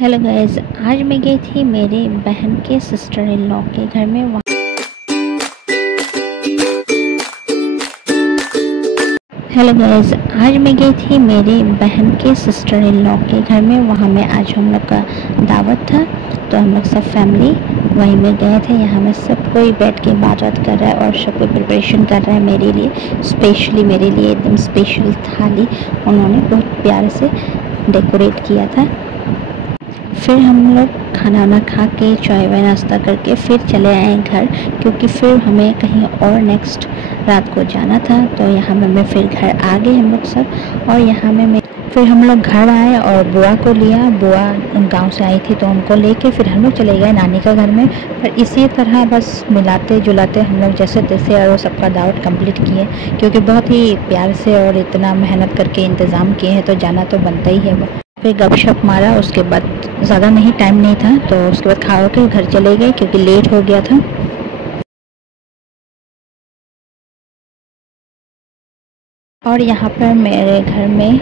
Hello guys, आज मैं गई थी मेरे बहन के सिस्टर इन लॉ के घर में। हेलो गाइस, आज मैं गई थी मेरे बहन के सिस्टर इन लॉ के घर में। वहाँ में आज हम लोग का दावत था, तो हम लोग सब फैमिली वहीं में गए थे। यहाँ में सब कोई बैठ के बात कर रहा है और सब कोई प्रिपरेशन कर रहा है मेरे लिए, स्पेशली मेरे लिए एकदम स्पेशल थाली उन्होंने बहुत प्यार से डेकोरेट किया था। फिर हम लोग खाना वाना खा के चाय वाय नाश्ता करके फिर चले आए घर, क्योंकि फिर हमें कहीं और नेक्स्ट रात को जाना था। तो यहाँ में मैं फिर घर आ गए हम लोग सब, और यहाँ में फिर हम लोग घर आए और बुआ को लिया। बुआ गांव से आई थी तो उनको लेके फिर हम लोग चले गए नानी का घर में। पर इसी तरह बस मिलाते जुलाते हम लोग जैसे तैसे और सबका दावत कंप्लीट किए, क्योंकि बहुत ही प्यार से और इतना मेहनत करके इंतज़ाम किए हैं तो जाना तो बनता ही है। फिर गपशप मारा, उसके बाद ज़्यादा नहीं टाइम नहीं था तो उसके बाद खा के घर चले गए क्योंकि लेट हो गया था। और यहाँ पर मेरे घर में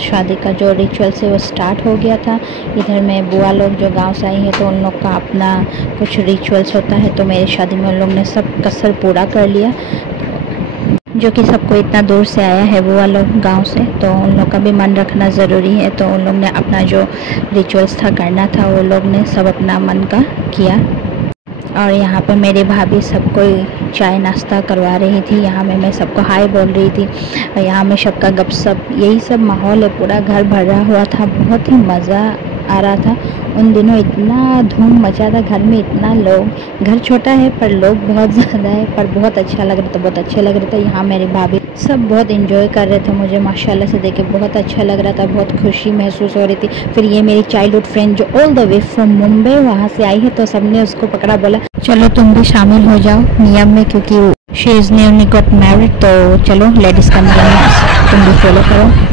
शादी का जो रिचुअल्स है वो स्टार्ट हो गया था। इधर में बुआ लोग जो गांव से आई है तो उन लोग का अपना कुछ रिचुअल्स होता है, तो मेरी शादी में उन लोग ने सब कसर पूरा कर लिया, जो कि सबको इतना दूर से आया है बुआ लोग गांव से, तो उन लोग का भी मन रखना ज़रूरी है। तो उन लोग ने अपना जो रिचुअल्स था करना था वो लोग ने सब अपना मन का किया। और यहाँ पे मेरी भाभी सबको चाय नाश्ता करवा रही थी। यहाँ में मैं सबको हाय बोल रही थी, और यहाँ में सबका गपशप यही सब माहौल है, पूरा घर भरा हुआ था, बहुत ही मज़ा आ रहा था। उन दिनों इतना धूम मचा था घर में, इतना लोग, घर छोटा है पर लोग बहुत ज़्यादा है, पर बहुत अच्छा लग रहा था, बहुत अच्छे लग रहे थे। यहाँ मेरी भाभी सब बहुत एंजॉय कर रहे थे, मुझे माशाल्लाह से देख के बहुत अच्छा लग रहा था, बहुत खुशी महसूस हो रही थी। फिर ये मेरी चाइल्डहुड फ्रेंड जो all the way from Mumbai वहाँ से आई है, तो सबने उसको पकड़ा, बोला चलो तुम भी शामिल हो जाओ नियम में, क्योंकि she is newly got married, तो चलो लेडीज़ का नियम तुम भी फॉलो करो।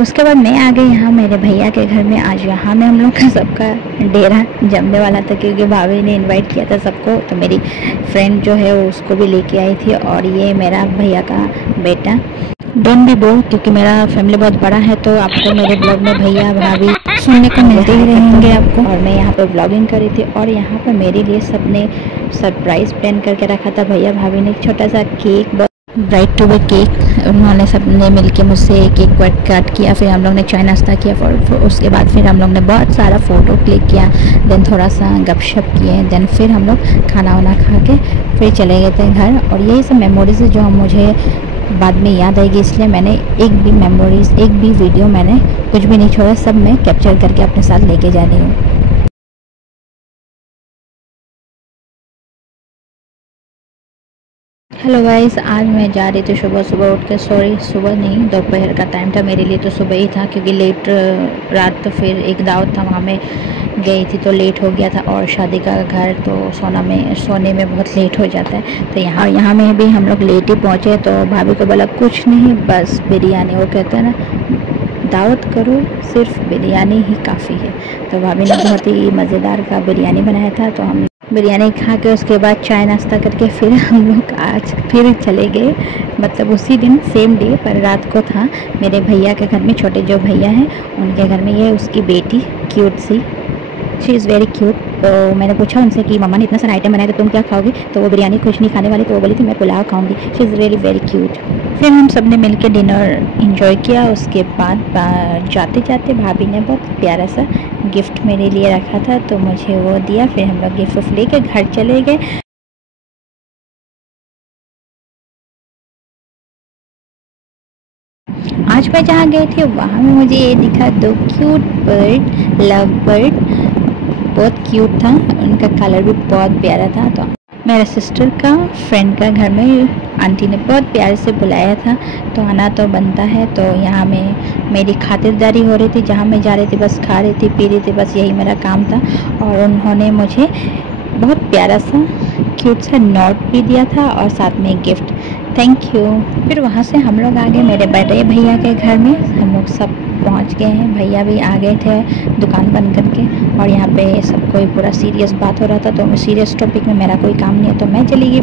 उसके बाद मैं आ गई यहाँ मेरे भैया के घर में। आज यहाँ में हम लोग का सबका डेरा जमने वाला था, क्योंकि भाभी ने इनवाइट किया था सबको, तो मेरी फ्रेंड जो है वो उसको भी लेके आई थी। और ये मेरा भैया का बेटा, डोंट बी बोल्ड, क्योंकि मेरा फैमिली बहुत बड़ा है, तो आपको मेरे ब्लॉग में भैया भाभी सुनने को मिलते ही रहेंगे आपको। और मैं यहाँ पर ब्लॉगिंग करी थी, और यहाँ पर मेरे लिए सबने सरप्राइज़ प्लान करके रखा था। भैया भाभी ने छोटा सा cake, bride to be cake, उन्होंने सबने मिलके मुझसे केक कट किया। फिर हम लोग ने चाय नाश्ता किया, उसके बाद फिर हम लोग ने बहुत सारा फ़ोटो क्लिक किया, देन थोड़ा सा गपशप किए, देन फिर हम लोग खाना वाना खा के फिर चले गए थे घर। और यही सब मेमोरीज जो मुझे बाद में याद आएगी, इसलिए मैंने एक भी मेमोरीज, एक भी वीडियो मैंने कुछ भी नहीं छोड़ा, सब मैं कैप्चर करके अपने साथ लेके जा रही हूँ। हेलो गाइस, आज मैं जा रही थी सुबह सुबह उठ के, सॉरी सुबह नहीं, दोपहर का टाइम था मेरे लिए, तो सुबह ही था, क्योंकि लेट रात तो फिर एक दावत था वहाँ में गई थी तो लेट हो गया था। और शादी का घर तो सोने में बहुत लेट हो जाता है, तो यहाँ में भी हम लोग लेट ही पहुँचे। तो भाभी को बोला कुछ नहीं, बस बिरयानी, वो कहते हैं ना दावत करो सिर्फ बिरयानी ही काफ़ी है। तो भाभी ने बहुत ही मज़ेदार का बिरयानी बनाया था, तो हम बिरयानी खा के उसके बाद चाय नाश्ता करके फिर हम लोग आज फिर चले गए, मतलब उसी दिन सेम डे पर रात को था मेरे भैया के घर में। छोटे जो भैया हैं उनके घर में, ये उसकी बेटी क्यूट सी, शी इज़ वेरी क्यूट। तो मैंने पूछा उनसे कि मम्मा ने इतना सारा आइटम बनाया तो तुम क्या खाओगी, तो वो बिरयानी कुछ नहीं खाने वाली, तो वो बोली थी मैं पुलाव खाऊंगी। She is really very cute. फिर हम सब ने मिल के डिनर इंजॉय किया। उसके बाद जाते जाते भाभी ने बहुत प्यारा सा गिफ्ट मेरे लिए रखा था, तो मुझे वो दिया। फिर हम लोग गिफ्ट लेके घर चले गए। आज मैं जहाँ गई थी वहाँ में मुझे ये दिखा, दो क्यूट बर्ड, लव बर्ड, बहुत क्यूट था, उनका कलर भी बहुत प्यारा था। तो मेरे सिस्टर का फ्रेंड का घर में आंटी ने बहुत प्यार से बुलाया था, तो आना तो बनता है। तो यहाँ में मेरी खातिरदारी हो रही थी, जहाँ मैं जा रही थी बस खा रही थी पी रही थी, बस यही मेरा काम था। और उन्होंने मुझे बहुत प्यारा सा क्यूट सा नोट भी दिया था और साथ में एक गिफ्ट, थैंक यू। फिर वहाँ से हम लोग आ गए मेरे बड़े भैया के घर में, हम लोग सब पहुँच गए हैं। भैया भी आ गए थे दुकान बंद करके, और यहाँ पे सब कोई पूरा सीरियस बात हो रहा था, तो मैं सीरियस टॉपिक में मेरा कोई काम नहीं है, तो मैं चली गई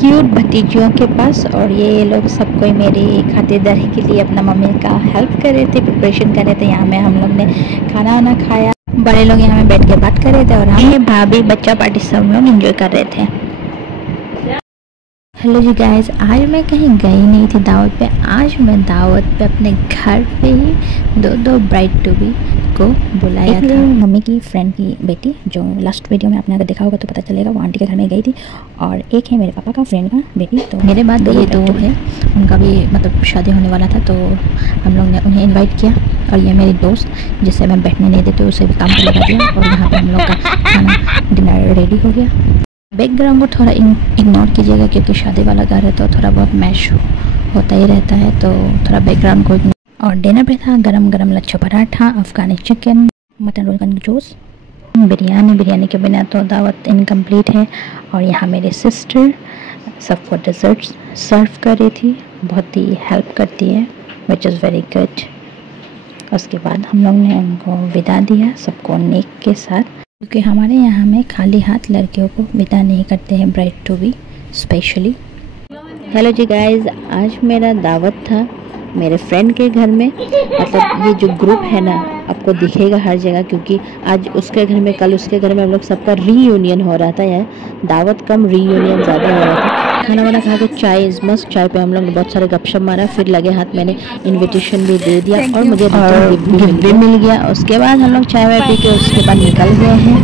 क्यूट भतीजियों के पास। और ये लोग सब कोई मेरी खातिरदारी के लिए अपना मम्मी का हेल्प कर रहे थे, प्रिपरेशन कर रहे थे। यहाँ में हम लोग ने खाना वाना खाया, बड़े लोग यहाँ में बैठ के बात कर रहे थे और हम भाभी बच्चा पार्टी सब लोग एंजॉय कर रहे थे। हेलो जी गाइस, आज मैं कहीं गई नहीं थी दावत पे। आज मैं दावत पे अपने घर पे ही दो ब्राइड टू बी को बुलाया था। मम्मी की फ्रेंड की बेटी, जो लास्ट वीडियो में आपने अगर देखा होगा तो पता चलेगा, वो आंटी के घर में गई थी। और एक है मेरे पापा का फ्रेंड का बेटी। तो मेरे बाद ये दो है, उनका भी मतलब शादी होने वाला था, तो हम लोग ने उन्हें इन्वाइट किया। और ये मेरी दोस्त जिसे मैं बैठने नहीं देती, उसे भी काम पर लगा दिया। और यहाँ पर हम लोग का खाना डिनर रेडी हो गया। बैकग्राउंड को थोड़ा इग्नोर कीजिएगा, क्योंकि शादी वाला घर है तो थोड़ा बहुत मैश होता ही रहता है, तो थोड़ा बैकग्राउंड को इग्नोर। और डिनर पे था गरम गरम लच्छा पराठा, अफगानी चिकन, मटन रोल का जूस, बिरयानी के बिना तो दावत इनकम्प्लीट है। और यहाँ मेरी सिस्टर सबको डिज़र्ट सर्व कर रही थी, बहुत ही हेल्प करती है, विच इज़ वेरी गुड। उसके बाद हम लोग ने उनको विदा दिया, सबको नेक के साथ, क्योंकि हमारे यहाँ में खाली हाथ लड़कियों को विदा नहीं करते हैं, bride to be specially. Hello जी गाइस, आज मेरा दावत था मेरे फ्रेंड के घर में। मतलब ये जो ग्रुप है ना, आपको दिखेगा हर जगह, क्योंकि आज उसके घर में, कल उसके घर में हम लोग सबका रीयूनियन हो रहा था। यार दावत कम रीयूनियन ज़्यादा हो रहा था। खाना वाना खा के चाय मस्त चाय पे हम लोग ने बहुत सारे गपशप मारा, फिर लगे हाथ मैंने इनविटेशन भी दे दिया और मुझे गिफ्ट भी मिल गया। उसके बाद हम लोग चाय वाय पी के उसके बाद निकल गए हैं,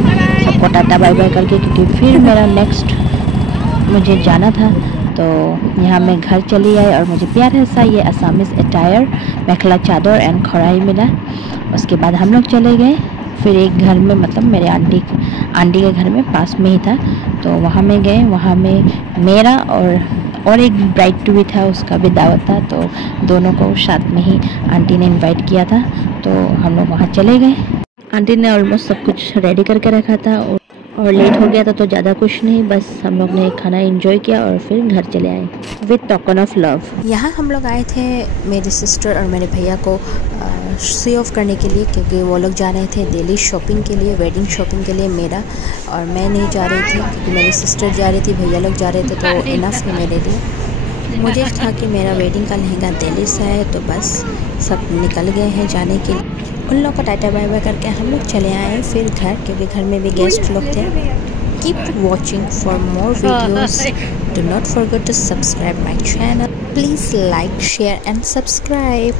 सबको टाटा बाय बाय करके, क्योंकि फिर मेरा नेक्स्ट मुझे जाना था। तो यहाँ मैं घर चली आई और मुझे प्यारा सा ये असामीज़ अटायर, मेखला चादर एंड खड़ाई मिला। उसके बाद हम लोग चले गए फिर एक घर में, मतलब मेरे आंटी के घर में पास में ही था, तो वहाँ में गए। वहाँ में मेरा और एक ब्राइड टू बी था, उसका भी दावत था, तो दोनों को साथ में ही आंटी ने इनवाइट किया था। तो हम लोग वहाँ चले गए। आंटी ने ऑलमोस्ट सब कुछ रेडी करके रखा था और लेट हो गया था, तो ज़्यादा कुछ नहीं, बस हम लोग ने खाना एंजॉय किया और फिर घर चले आए विद टोकन ऑफ लव। यहाँ हम लोग आए थे मेरी सिस्टर और मेरे भैया को सी ऑफ करने के लिए, क्योंकि वो लोग जा रहे थे दिल्ली शॉपिंग के लिए, वेडिंग शॉपिंग के लिए। मेरा और मैं नहीं जा रही थी, क्योंकि मेरी सिस्टर जा रही थी, भैया लोग जा रहे थे, तो इनफ है मेरे लिए। मुझे था कि मेरा वेडिंग का लहंगा दिल्ली से है, तो बस सब निकल गए हैं जाने के लिए। उन लोग को टाटा बाय बाय करके हम लोग चले आए फिर घर, क्योंकि घर में भी गेस्ट लोग थे। Keep watching for more videos. Do not forget to subscribe my channel. Please like, share and subscribe.